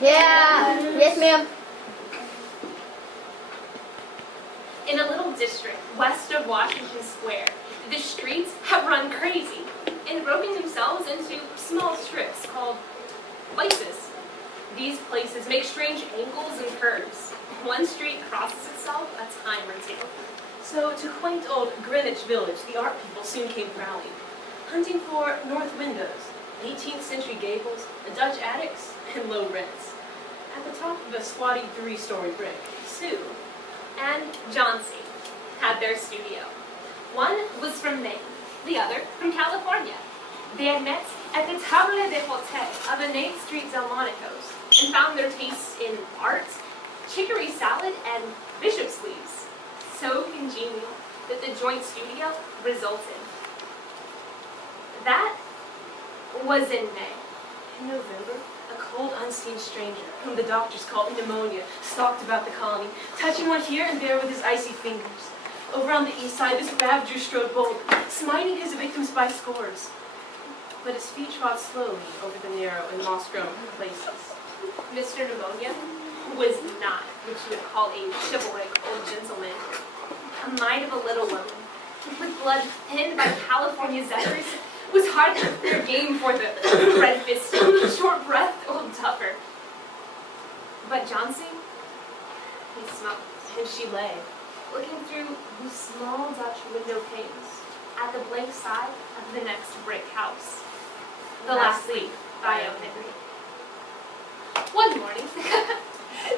Yeah. Yes, ma'am. In a little district west of Washington Square, the streets have run crazy and broken themselves into small strips called places. These places make strange angles and curves. One street crosses itself a time or two. So to quaint old Greenwich Village, the art people soon came prowling, hunting for north windows, 18th century gables, Dutch attics, and low rents. At the top of a squatty 3-story brick, Sue and Johnsy had their studio. One was from Maine, the other from California. They had met at the Table de Hotel of the 8th Street Delmonico's and found their tastes in art, chicory salad, and bishop's leaves so congenial that the joint studio resulted. That was in May. In November, a cold, unseen stranger, whom the doctors called pneumonia, stalked about the colony, touching one here and there with his icy fingers. Over on the east side, this ravager strode bold, smiting his victims by scores. But his feet trod slowly over the narrow and moss-grown places. Mr. Pneumonia was not what you would call a chivalric old gentleman. A mite of a little woman, with blood thinned by California zephyrs, was hardly fair game for the red-fisted, short-breathed old duffer. But Johnsy, he smoked, and she lay, looking through the small Dutch window panes at the blank side of the next brick house. The Last Leaf by O. Henry. One morning,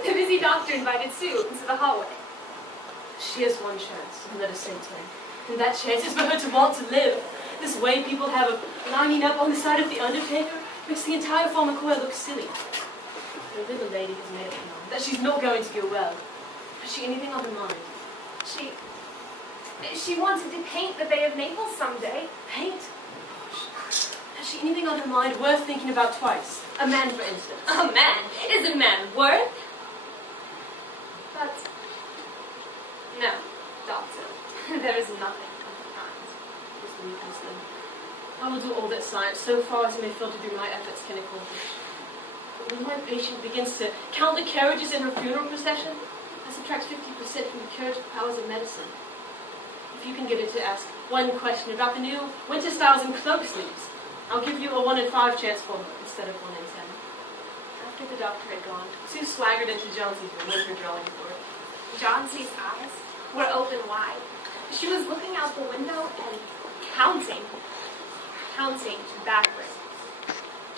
the busy doctor invited Sue into the hallway. She has one chance, let us say 10. And that chance is for her to want to live. This way people have of lining up on the side of the undertaker makes the entire pharmacopoeia look silly. The little lady has made it known that she's not going to go well. Has she anything on her mind? She wanted to paint the Bay of Naples someday. Paint? Has she anything on her mind worth thinking about twice? A man, for instance. A man? Is a man worth? But no, doctor. There is nothing of the kind. Just the weakness then. I will do all that science, so far as it may filter through my efforts, can accomplish. But when my patient begins to count the carriages in her funeral procession, I subtract 50% from the curative powers of medicine. If you can get her to ask one question about the new winter styles and cloak sleeves, I'll give you a 1 in 5 chance for her instead of 1 in 10. After the doctor had gone, Sue swaggered into Johnsy's room with her drawing board. Johnsy's eyes were open wide. She was looking out the window and counting backwards.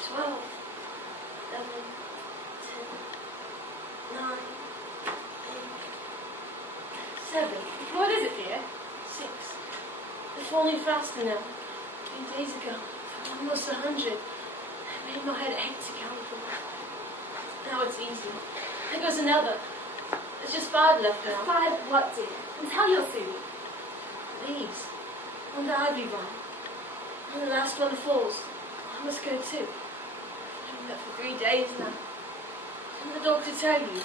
12, 11, 10, 9, 8, 7. What is it, dear? 6. They're falling faster now. 8 days ago, almost 100. It made my head ache to count them. Now it's easy. There goes another. There's just 5 left now. 5 what, dear? And tell your Sue. These. On the ivy vine. And the last one falls. I must go too. I've been up for 3 days now. Can the doctor tell you?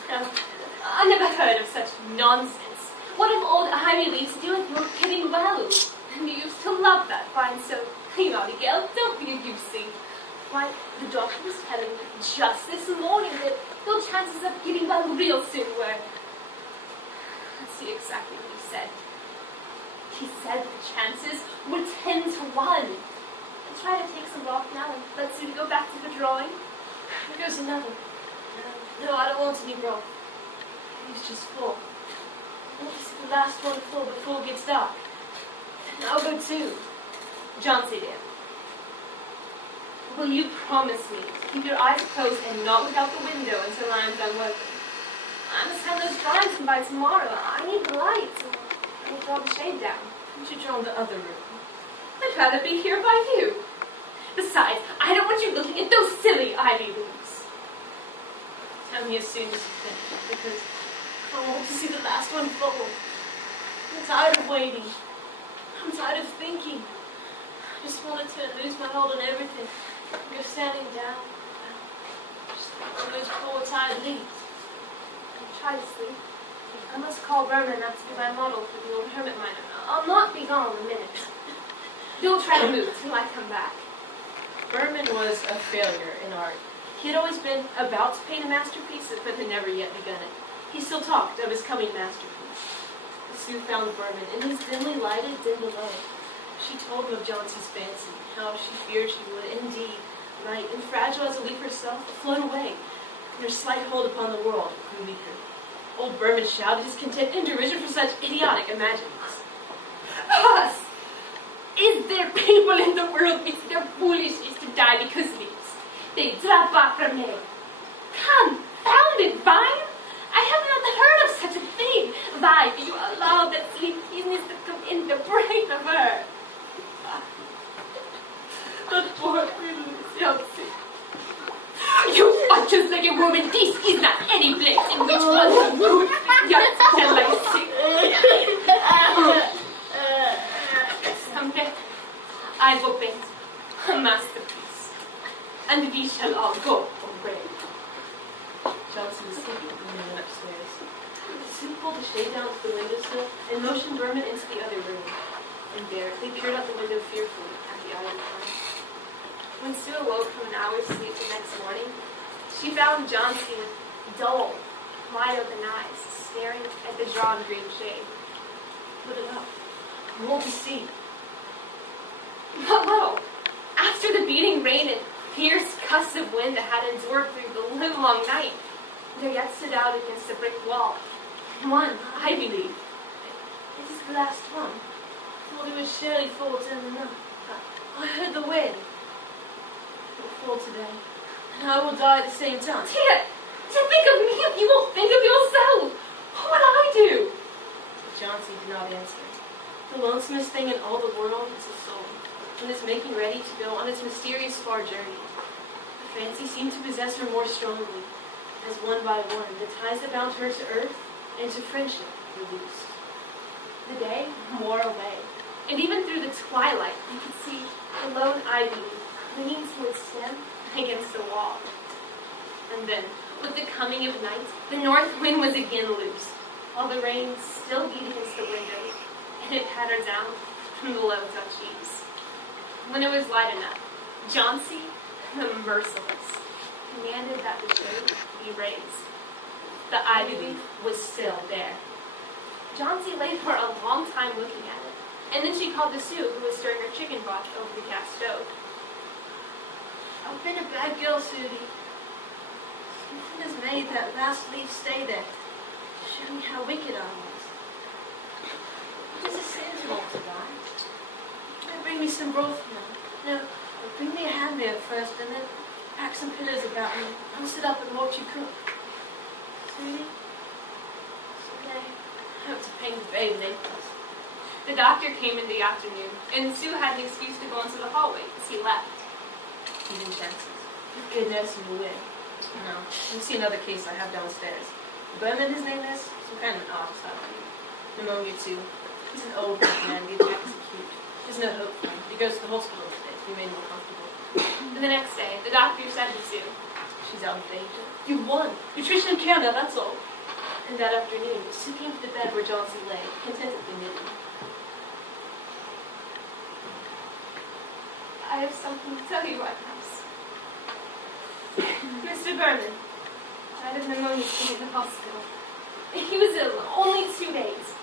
I never heard of such nonsense. What have old ivy leaves to do with your getting well? And you used to love that vine so. You naughty girl, don't be a goosey. Why, the doctor was telling me just this morning that your chances of getting well real soon were. Let's see exactly what he said. He said the chances were 10 to 1. I'll try to take some off now and let Sue go back to the drawing. There goes another. No, I don't want any broth. He's just full. I want to see the last one full before it gets dark. And I'll go too. Johnsy, dear. Will you promise me to keep your eyes closed and not look out the window until I'm done working? I must have those drawings in by tomorrow. I need the lights. I need to draw the shade down. You should draw in the other room. I'd rather be here by you. Besides, I don't want you looking at those silly ivy leaves. Tell me as soon as you finish, because I want to see the last one fall. I'm tired of waiting. I'm tired of thinking. I just wanted to lose my hold on everything and go standing down, just on those poor tired leaves. And try to sleep. I must call Berman up to be my model for the old hermit miner. I'll not be gone a minute. Don't try to move till I come back. Berman was a failure in art. He had always been about to paint a masterpiece, but had never yet begun it. He still talked of his coming masterpiece. Sue found Berman in his dimly lighted den below. She told him of Johnson's fancy, how she feared she would, indeed, might, and fragile as a leaf herself, float away, and her slight hold upon the world grew weaker. Old Berman shouted his contempt and derision for such idiotic imaginings. Us! Is there people in the world which their foolishness to die because of it? They drop off from heaven. Confounded vine! I have not heard of such a thing. Why do you allow that sleepiness to come in the brain of her? The poor Chelsea. You are just like a woman. This is not any place in which one could just tell like sick. Someday I will paint a masterpiece, and we shall all go away. Johnson was sleeping when they went upstairs. Sue pulled the shade down to the windowsill and motioned Berman into the other room. And there, they peered out the window fearfully at the island front. When Sue awoke from an hour's sleep the next morning, she found Johnsy with dull, wide-open eyes, staring at the drawn green shade. Put it up. I want to see. But lo, after the beating rain and fierce gusts of wind that had endured through the livelong night, there yet stood out against the brick wall one, I believe. It is the last one. Thought it would surely fall down enough. I heard the wind. It will fall today, and I will die at the same time. Dear, to think of me if you won't think of yourself. What would I do? But Johnsy did not answer. The lonesomest thing in all the world is a soul, and is making ready to go on its mysterious far journey. The fancy seemed to possess her more strongly, as one by one the ties that bound her to earth and to friendship were loosed. The day wore away, and even through the twilight you could see the lone ivy leaf clinging to its stem against the wall. And then, with the coming of night, the north wind was again loosed, while the rain still beat against the windows, and it pattered down from the low Dutch eaves. When it was light enough, Johnsy, the merciless, commanded that the shade be raised. The ivy leaf was still there. Johnsy lay for a long time looking at it, and then she called to Sue, who was stirring her chicken broth over the gas stove. I've been a bad girl, Sudie. Something has made that last leaf stay there to show me how wicked I was. What does it say to all to die? Bring me some broth now. No, bring me a hand mirror first, and then pack some pillows about me. I'll sit up and watch you cook. Sudie? Someday I hope to paint the babe in Naples. The doctor came in the afternoon, and Sue had an excuse to go into the hallway as he left. Even chances. With good nursing you will. No, you see another case I have downstairs. Berman, his name is? Some kind of an artist, I believe. Pneumonia too. He's an old man, the attack is acute. There's no hope for him. He goes to the hospital today to be made more comfortable. And the next day, the doctor said to Sue, She's out of danger. You won. Nutrition and care now, that's all. And that afternoon, Sue came to the bed where Johnsy lay, contentedly knitting. I have something to tell you, Whitehouse. Mr. Berman died of pneumonia in the hospital. He was ill only 2 days.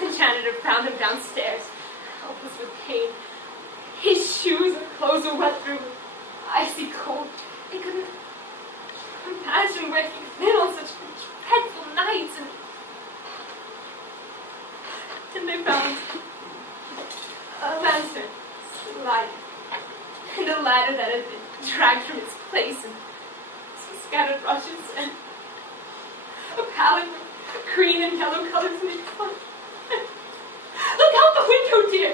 The janitor found him downstairs, helpless with pain. His shoes and clothes were wet through, icy cold. They couldn't imagine where he'd been on such dreadful nights. And they found a lantern lighted, and a ladder that had been dragged from its place, and some scattered rushes, and a pallet with green and yellow colors mixed on. Look out the window, dear!